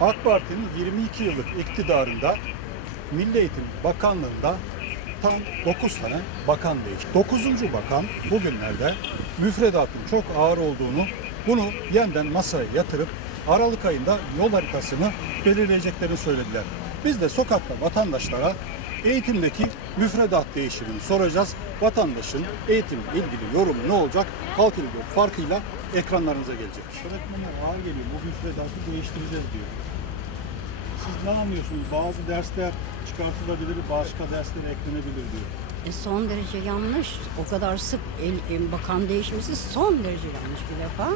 AK Parti'nin 22 yıllık iktidarında Milli Eğitim Bakanlığı'nda tam 9 tane bakan değişti. 9. bakan bugünlerde müfredatın çok ağır olduğunu, bunu yeniden masaya yatırıp Aralık ayında yol haritasını belirleyeceklerini söylediler. Biz de sokakta vatandaşlara eğitimdeki müfredat değişimini soracağız. Vatandaşın eğitimle ilgili yorumu ne olacak? Halk ilgili farkıyla ekranlarınıza gelecek. Öğretmenler ağır geliyor. Bu müfredatı değiştireceğiz diyor. Siz ne anlıyorsunuz? Bazı dersler çıkartılabilir, başka dersler eklenebilir diyor. E, son derece yanlış. O kadar sık el, e, bakan değişmesi son derece yanlış bir defa.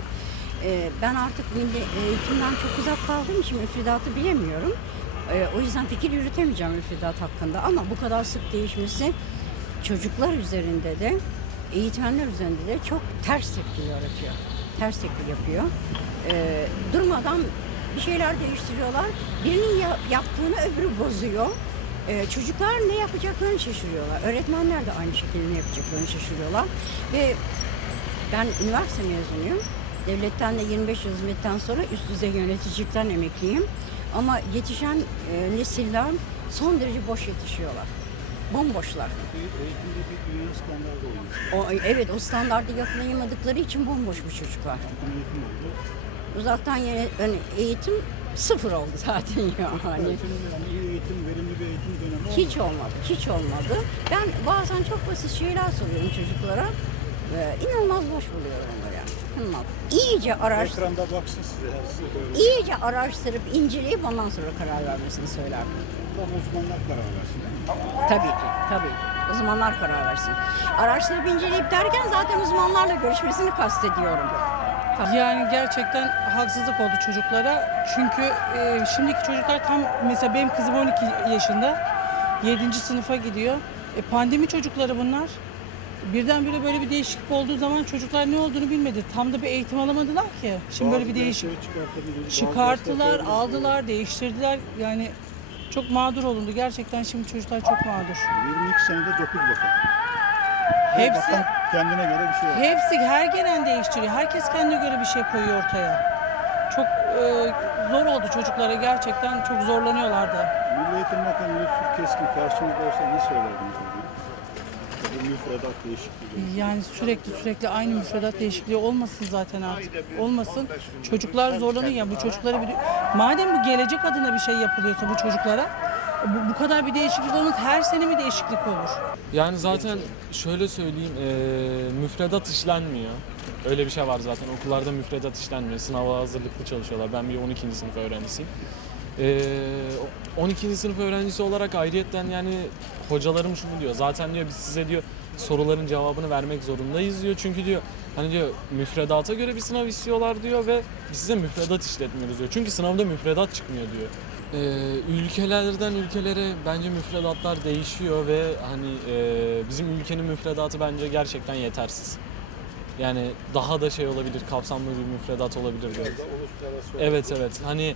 E, ben artık milli eğitimden çok uzak kaldığım için müfredatı bilemiyorum. E, o yüzden fikir yürütemeyeceğim müfredat hakkında. Ama bu kadar sık değişmesi çocuklar üzerinde de eğitmenler üzerinde de çok ters tepki yaratıyor. Ters tepki yapıyor. E, durmadan bir şeyler değiştiriyorlar. Birinin ya- yaptığını öbürü bozuyor. Ee, çocuklar ne yapacaklarını şaşırıyorlar. Öğretmenler de aynı şekilde ne yapacaklarını şaşırıyorlar. Ve ben üniversite mezunuyum. Devletten de 25 yıl hizmetten sonra üst düzey yöneticilikten emekliyim. Ama yetişen e, nesiller son derece boş yetişiyorlar. Bomboşlar. Eğitimde bir dünya standartı oluyor. O, evet o standartı yakalayamadıkları için bomboş bu çocuklar. Uzaktan yöne- yani eğitim sıfır oldu zaten yani iyi eğitim, verimli bir eğitim dönemi. Hiç olmadı, hiç olmadı. Ben bazen çok basit şeyler soruyorum çocuklara. Ve inanılmaz boş buluyorum onları İnanılmaz. İyice araştır, Ekranda baksın size. iyice araştırıp inceleyip ondan sonra karar vermesini söylerdim. Tam uzmanlar karar versin. Tabii ki, tabii ki. Uzmanlar karar versin. Araştırıp inceleyip derken zaten uzmanlarla görüşmesini kastediyorum. Yani gerçekten haksızlık oldu çocuklara. Çünkü e, şimdiki çocuklar tam mesela benim kızım 12 yaşında. 7. sınıfa gidiyor. E, pandemi çocukları bunlar. Birdenbire böyle bir değişiklik olduğu zaman çocuklar ne olduğunu bilmedi. Tam da bir eğitim alamadılar ki. Şimdi böyle bir değişik çıkarttılar, aldılar, değiştirdiler. Yani çok mağdur olundu. Gerçekten şimdi çocuklar çok mağdur. 22 senede 9 bakan. Her Hepsi bakan kendine göre bir şey var. Hepsi her gelen değiştiriyor. Herkes kendine göre bir şey koyuyor ortaya. Çok e, zor oldu çocuklara gerçekten çok zorlanıyorlardı. Milli Eğitim Bakanı Yusuf Keskin karşımızda olsa ne söylerdiniz? Müfredat değişikliği. Yani sürekli sürekli aynı müfredat değişikliği olmasın zaten artık. Olmasın. Çocuklar zorlanıyor ya bu çocuklara bir madem bu gelecek adına bir şey yapılıyorsa bu çocuklara bu, bu kadar bir değişiklik olmaz. Her sene bir değişiklik olur. Yani zaten şöyle söyleyeyim, eee, müfredat işlenmiyor. Öyle bir şey var zaten. Okullarda müfredat işlenmiyor. Sınava hazırlıklı çalışıyorlar. Ben bir 12. sınıf öğrencisiyim. Eee, 12. sınıf öğrencisi olarak ayrıyetten yani hocalarım şunu diyor. Zaten diyor biz size diyor soruların cevabını vermek zorundayız diyor. Çünkü diyor hani diyor müfredata göre bir sınav istiyorlar diyor ve biz size müfredat işletmiyoruz diyor. Çünkü sınavda müfredat çıkmıyor diyor. Ee, ülkelerden ülkelere bence müfredatlar değişiyor ve hani e, bizim ülkenin müfredatı bence gerçekten yetersiz. Yani daha da şey olabilir, kapsamlı bir müfredat olabilir diyor. Evet evet. Hani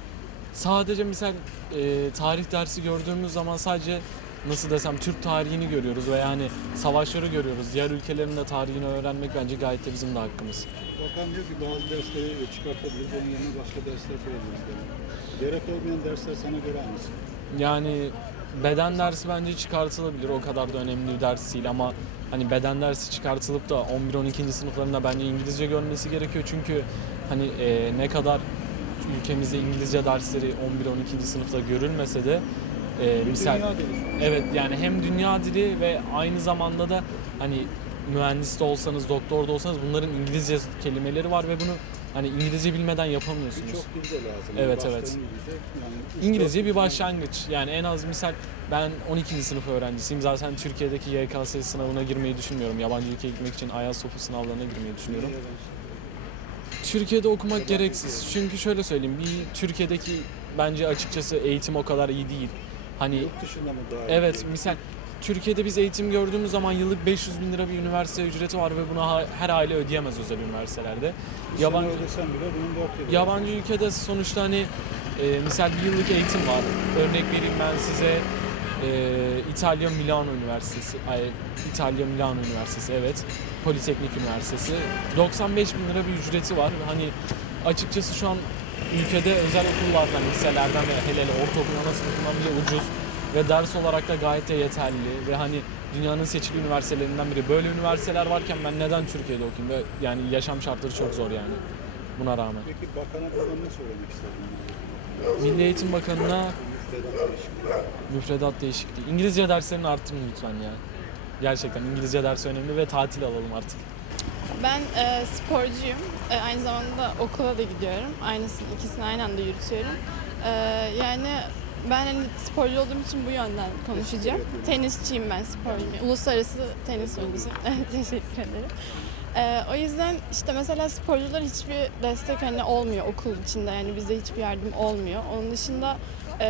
sadece misal e, tarih dersi gördüğümüz zaman sadece nasıl desem Türk tarihini görüyoruz ve yani savaşları görüyoruz. Diğer ülkelerin de tarihini öğrenmek bence gayet de bizim de hakkımız. Bakan diyor ki bazı dersleri çıkartabiliriz, onun yerine başka dersler koyabiliriz. Gerek olmayan dersler sana göre hangisi? Yani beden dersi bence çıkartılabilir. O kadar da önemli bir ders değil ama hani beden dersi çıkartılıp da 11-12. sınıflarında bence İngilizce görmesi gerekiyor. Çünkü hani e, ne kadar ülkemizde İngilizce dersleri 11-12. sınıfta görülmese de e, misal. Evet yani hem dünya dili ve aynı zamanda da hani mühendis de olsanız, doktor da olsanız bunların İngilizce kelimeleri var ve bunu hani İngilizce bilmeden yapamıyorsunuz. Birçok dil de lazım. Evet, evet. İngilizce, yani İngilizce bir başlangıç. Yani en az misal ben 12. sınıf öğrencisiyim. Zaten Türkiye'deki YKS sınavına girmeyi düşünmüyorum. Yabancı ülkeye gitmek için IELTS sınavlarına girmeyi düşünüyorum. Türkiye'de okumak gereksiz. Çünkü şöyle söyleyeyim. Bir Türkiye'deki bence açıkçası eğitim o kadar iyi değil. Hani Yurt dışında mı daha iyi? evet misal Türkiye'de biz eğitim gördüğümüz zaman yıllık 500 bin lira bir üniversite ücreti var ve bunu ha- her aile ödeyemez özel üniversitelerde. Bir Yabancı sene ödesen bile bunun. Yabancı ülkede sonuçta hani e, misal bir yıllık eğitim var. Örnek vereyim ben size İtalya Milano Üniversitesi, ay, İtalya Milano Üniversitesi evet, Politeknik Üniversitesi. 95 bin lira bir ücreti var. Hani açıkçası şu an ülkede özel okullardan, liselerden ve hele hele ortaokul ana sınıfından bile ucuz ve ders olarak da gayet de yeterli ve hani dünyanın seçili üniversitelerinden biri. Böyle üniversiteler varken ben neden Türkiye'de okuyayım ve yani yaşam şartları çok zor yani buna rağmen. Peki bakana falan ne söylemek isterdin? Milli Eğitim Bakanı'na Müfredat değişikliği. İngilizce derslerini arttırın lütfen ya. Gerçekten İngilizce dersi önemli ve tatil alalım artık. Ben e, sporcuyum. E, aynı zamanda okula da gidiyorum. Aynısını, ikisini aynı anda yürütüyorum. E, yani ben hani sporcu olduğum için bu yönden konuşacağım. Tenisçiyim ben sporcuyum. Uluslararası tenis oyuncusuyum. Teşekkür ederim. E, o yüzden işte mesela sporcular hiçbir destek hani olmuyor okul içinde. Yani bize hiçbir yardım olmuyor. Onun dışında e,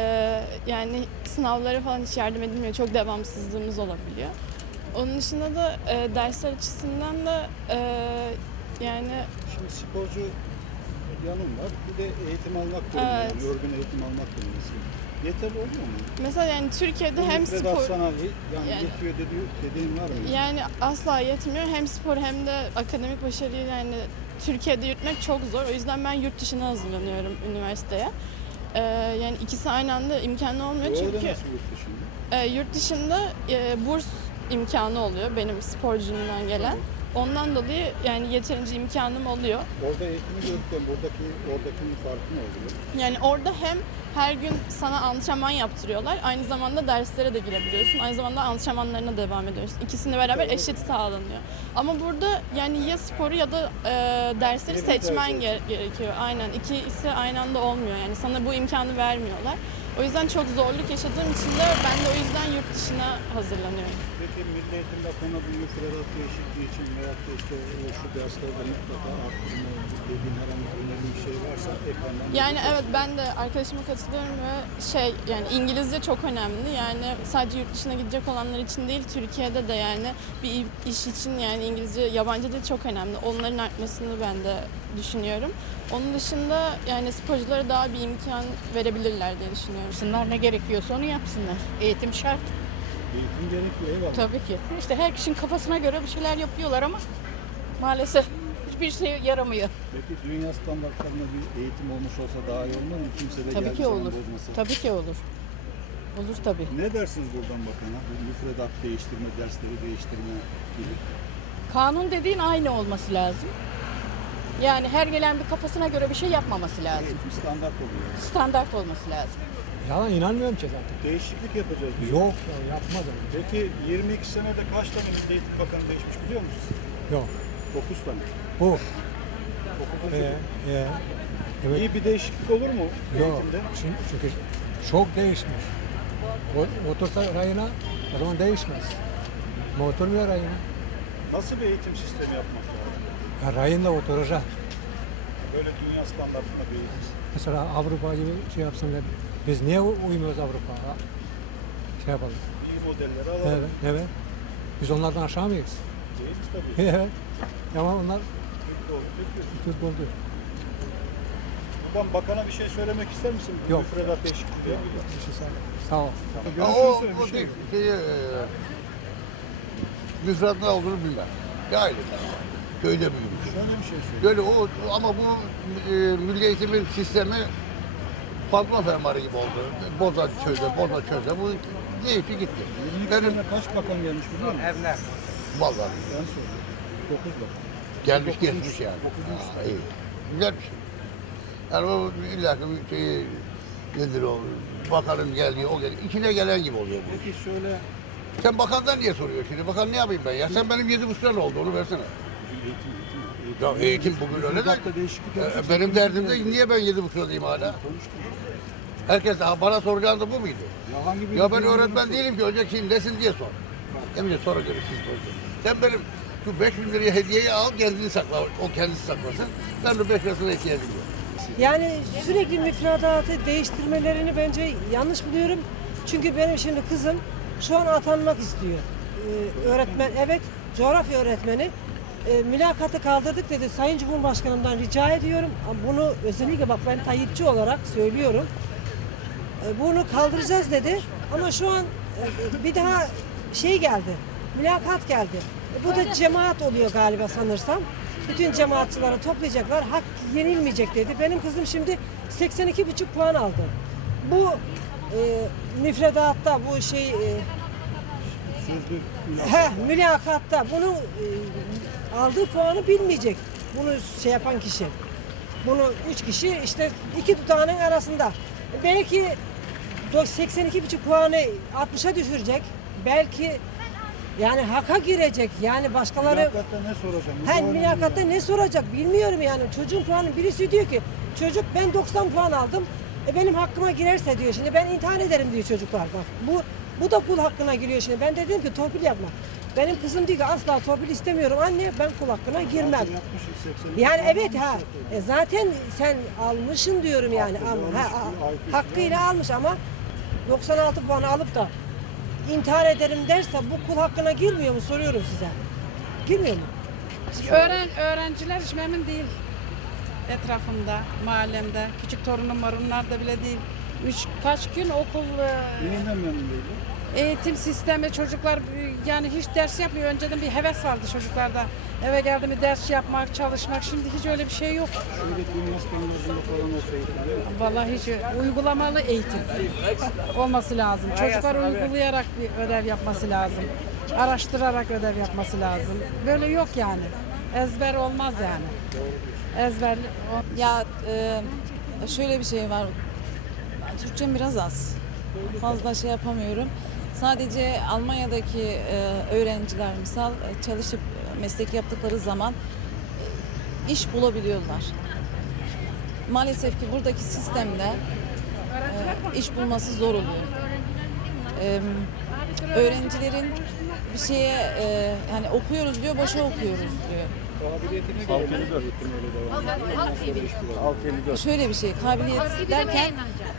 yani sınavlara falan hiç yardım edilmiyor. Çok devamsızlığımız olabiliyor. Onun dışında da e, dersler açısından da e, yani Şimdi sporcu yanım var. Bir de eğitim almak Evet. durumundayım. Yorgun eğitim almak durumundasın. Yeterli oluyor mu? mesela yani Türkiye'de Bu hem spor sana yani, Yani- yetiyor dediğin, dediğin var mı? yani asla yetmiyor. Hem spor hem de akademik başarıyı yani Türkiye'de yürütmek çok zor. O yüzden ben yurt dışına hazırlanıyorum üniversiteye. E, yani ikisi aynı anda imkanı olmuyor Orada çünkü nasıl yurt dışında? e, yurt dışında e, burs imkanı oluyor benim sporculuğumdan gelen. Ondan dolayı yani yeterince imkanım oluyor. Orada eğitimi görürken buradaki oradakinin farkı ne oluyor? Yani orada hem her gün sana antrenman yaptırıyorlar. Aynı zamanda derslere de girebiliyorsun. Aynı zamanda antrenmanlarına devam ediyorsun. İkisini beraber eşit sağlanıyor. Ama burada yani ya sporu ya da e, dersleri Birini seçmen tercih gere- gerekiyor. Aynen. İkisi aynı anda olmuyor. Yani sana bu imkanı vermiyorlar. O yüzden çok zorluk yaşadığım için de ben de o yüzden yurt dışına hazırlanıyorum. Peki Milli Eğitim Bakanı bu müfredat değişikliği için veya da işte e, şu derslerde mutlaka arttırma dediğin herhangi bir şey varsa ekrandan Yani evet ben de arkadaşıma katılıyorum ve şey yani İngilizce çok önemli. Yani sadece yurt dışına gidecek olanlar için değil Türkiye'de de yani bir iş için yani İngilizce yabancı dil çok önemli. Onların artmasını ben de düşünüyorum. Onun dışında yani sporculara daha bir imkan verebilirler diye düşünüyorum. Yapsınlar ne gerekiyorsa onu yapsınlar. Eğitim şart eğitim gerekiyor eyvallah. tabii ki. İşte her kişinin kafasına göre bir şeyler yapıyorlar ama maalesef hiçbir şey yaramıyor. Peki dünya standartlarında bir eğitim olmuş olsa daha iyi olmaz mı? Kimse de Tabii ki olur. bozmasın. Tabii ki olur. Olur tabii. Ne dersiniz buradan bakana? Bu müfredat değiştirme, dersleri değiştirme gibi. Kanun dediğin aynı olması lazım. Yani her gelen bir kafasına göre bir şey yapmaması lazım. Eğitim standart oluyor. Standart olması lazım. Yalan inanmıyorum ki zaten. Değişiklik yapacağız diyor. Yok ya yapmaz onu. Peki 22 senede kaç tane Milli Eğitim Bakanı değişmiş biliyor musun? Yok. 9 tane. Bu. 9. Ee, e, evet. İyi bir değişiklik olur mu Yok. eğitimde? Çünkü, çünkü çok değişmiş. O, otursa rayına o zaman değişmez. Ama oturmuyor rayına. Nasıl bir eğitim sistemi yapmak lazım? Ya rayında oturacak. Böyle dünya standartında bir eğitim. Mesela Avrupa gibi şey yapsınlar. Biz niye uymuyoruz Avrupa'ya? Şey yapalım. İyi modelleri alalım. Evet, evet. Biz onlardan aşağı mıyız? Değiliz tabii. evet. Ama onlar Türk oldu. Türk oldu. Buradan bakana bir şey söylemek ister misin? Bu Yok. Müfredat değişikliği. Bir şey söyle. Sağ ol. Görüşürüz o, bir o şey değil. yok. Şeyi, e, müfredat ne olduğunu bilmem. Cahil. Köyde büyümüş. Şöyle bir şey söyle. Böyle o ama bu e, milli eğitimin sistemi patron fermuarı gibi oldu. Boza çöze, boza çöze. Bu değişti gitti. Benim Benim kaç bakan gelmiş biliyor musun? vallahi Ben sordum. 9 bakan. gelmiş Dokuzuncu- geçmiş yani. dokuzuncu Ha, iyi. Güzel bir şey. Yani o illa ki bir şey nedir o? Bakanın geldiği o geliyor. İçine gelen gibi oluyor bu. Peki şöyle Sen bakandan niye soruyor şimdi? Bakan ne yapayım ben ya? Sen benim yedi buçuk lira oldu onu versene. Eğitim, eğitim, Ya eğitim bugün öyle de. E, yapacağız. Benim derdim de niye ben yedi buçuk liradayım hala? Herkes ha, bana soracağın da bu muydu? Ya hangi bir Ya ben öğretmen değilim ki önce kim desin diye sor. Hem sonra görürsünüz. Sen benim şu 5 bin liraya hediyeyi al kendini sakla. O kendisi saklasın. Ben de 5 lirasına ihtiyacım yok. Yani sürekli müfredatı değiştirmelerini bence yanlış buluyorum. Çünkü benim şimdi kızım şu an atanmak istiyor. Ee, öğretmen, evet coğrafya öğretmeni. Ee, mülakatı kaldırdık dedi. Sayın Cumhurbaşkanımdan rica ediyorum. Bunu özellikle bak ben Tayyipçi olarak söylüyorum. Ee, bunu kaldıracağız dedi. Ama şu an e, bir daha şey geldi. Mülakat geldi. E, Bu da cemaat oluyor galiba sanırsam. Bütün cemaatçıları toplayacaklar. Hak yenilmeyecek dedi. Benim kızım şimdi 82,5 puan aldı. Bu e, müfredatta bu şey e, Heh, mülakatta bunu e, aldığı puanı bilmeyecek. Bunu şey yapan kişi. Bunu üç kişi işte iki dudağının arasında. Belki do- 82,5 puanı 60'a düşürecek. Belki yani haka girecek. Yani başkaları Mülakatta ne soracağım? Her mülakatta ne soracak bilmiyorum yani. Çocuğun puanı birisi diyor ki çocuk ben 90 puan aldım. E benim hakkıma girerse diyor şimdi ben intihar ederim diyor çocuklar bak. Bu bu da kul hakkına giriyor şimdi. Ben de dedim ki torpil yapma. Benim kızım diyor ki asla torpil istemiyorum anne ben kul hakkına girmem. Yapmış, 80 Yani evet ha e zaten sen almışsın diyorum yani ama ha, ha, hakkıyla almış ama 96 puanı alıp da intihar ederim derse bu kul hakkına girmiyor mu soruyorum size. Girmiyor mu? Öğren, öğrenciler hiç memnun değil. Etrafımda, mahallemde, küçük torunum var onlar da bile değil. Üç, kaç gün okul, e, Neyinden memnun değilim? Eğitim sistemi, çocuklar e, yani hiç ders yapmıyor. Önceden bir heves vardı çocuklarda. Eve geldi mi ders yapmak, çalışmak. Şimdi hiç öyle bir şey yok. Vallahi hiç uygulamalı eğitim olması lazım. Çocuklar uygulayarak bir ödev yapması lazım. Araştırarak ödev yapması lazım. Böyle yok yani. Ezber olmaz yani. Ezber Ya e, şöyle bir şey var. Türkçem biraz az. Fazla şey yapamıyorum. Sadece Almanya'daki e, öğrenciler misal e, çalışıp meslek yaptıkları zaman e, iş bulabiliyorlar. Maalesef ki buradaki sistemde e, iş bulması zor oluyor. E, öğrencilerin bir şeye e, yani okuyoruz diyor, boşa okuyoruz diyor. Şöyle bir şey, kabiliyet derken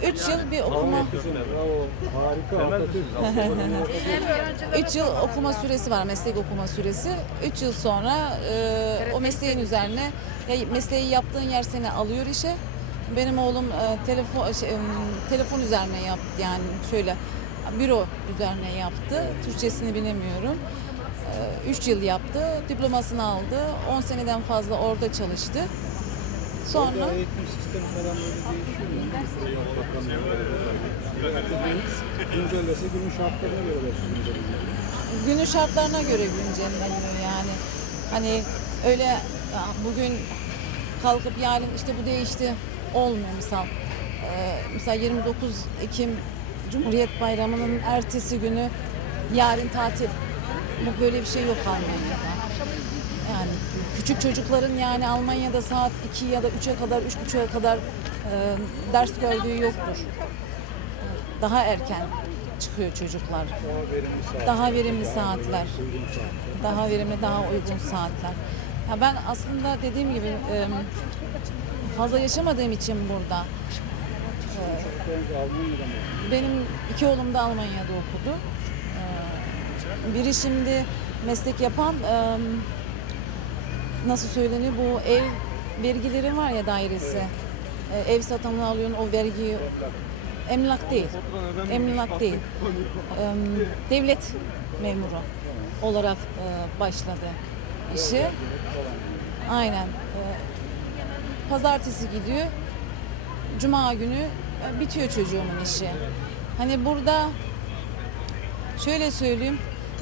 3 yıl bir okuma Harika Atatürk. 3 yıl okuma süresi var, meslek okuma süresi. 3 yıl sonra e, o mesleğin üzerine ya mesleği yaptığın yer seni alıyor işe. Benim oğlum e, telefon şey, telefon üzerine yaptı yani şöyle büro üzerine yaptı. Türkçesini bilemiyorum. 3 yıl yaptı, diplomasını aldı. 10 seneden fazla orada çalıştı. Sonra Eğitim sistemi falan böyle değişiyor mu? Özellikle. Güncellese günün şartlarına göre güncelleniyor. günün şartlarına göre güncelleniyor yani. Hani öyle "Aa, bugün kalkıp yarın işte bu değişti olmuyor misal. Ee, mesela 29 Ekim Cumhuriyet Bayramı'nın ertesi günü yarın tatil. Bu böyle bir şey yok Almanya'da. Yani küçük çocukların yani Almanya'da saat 2 ya da 3'e kadar, 3.30'a kadar e, ders gördüğü yoktur. Daha erken çıkıyor çocuklar. Daha verimli saatler. Daha verimli, daha uygun saatler. Ya ben aslında dediğim gibi e, fazla yaşamadığım için burada benim iki oğlum da Almanya'da okudu. E, Biri şimdi meslek yapan e, nasıl söyleniyor bu ev vergileri var ya dairesi. E, Ev satımını alıyorsun o vergiyi emlak değil. Emlak değil. E, Devlet memuru olarak başladı işi. Aynen. Pazartesi gidiyor. Cuma günü bitiyor çocuğumun işi. Hani burada şöyle söyleyeyim.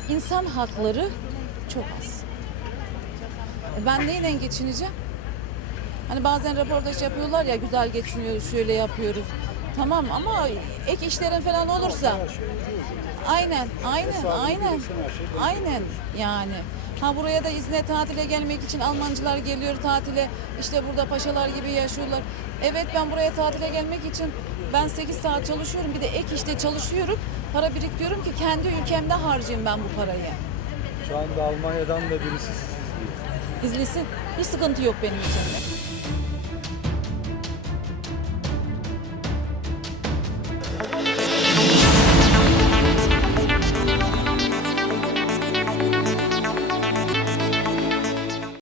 insan hakları çok az. E, Ben neyle geçineceğim? Hani bazen röportaj yapıyorlar ya güzel geçiniyoruz, şöyle yapıyoruz. Tamam ama ek işlerin falan olursa Aynen, aynen, aynen. Aynen yani. Ha buraya da izne tatile gelmek için Almancılar geliyor tatile. İşte burada paşalar gibi yaşıyorlar. Evet ben buraya tatile gelmek için ben 8 saat çalışıyorum. Bir de ek işte çalışıyorum. Para biriktiriyorum ki kendi ülkemde harcayayım ben bu parayı. Şu anda Almanya'dan da birisi siz izliyor. İzlesin. Hiç sıkıntı yok benim için.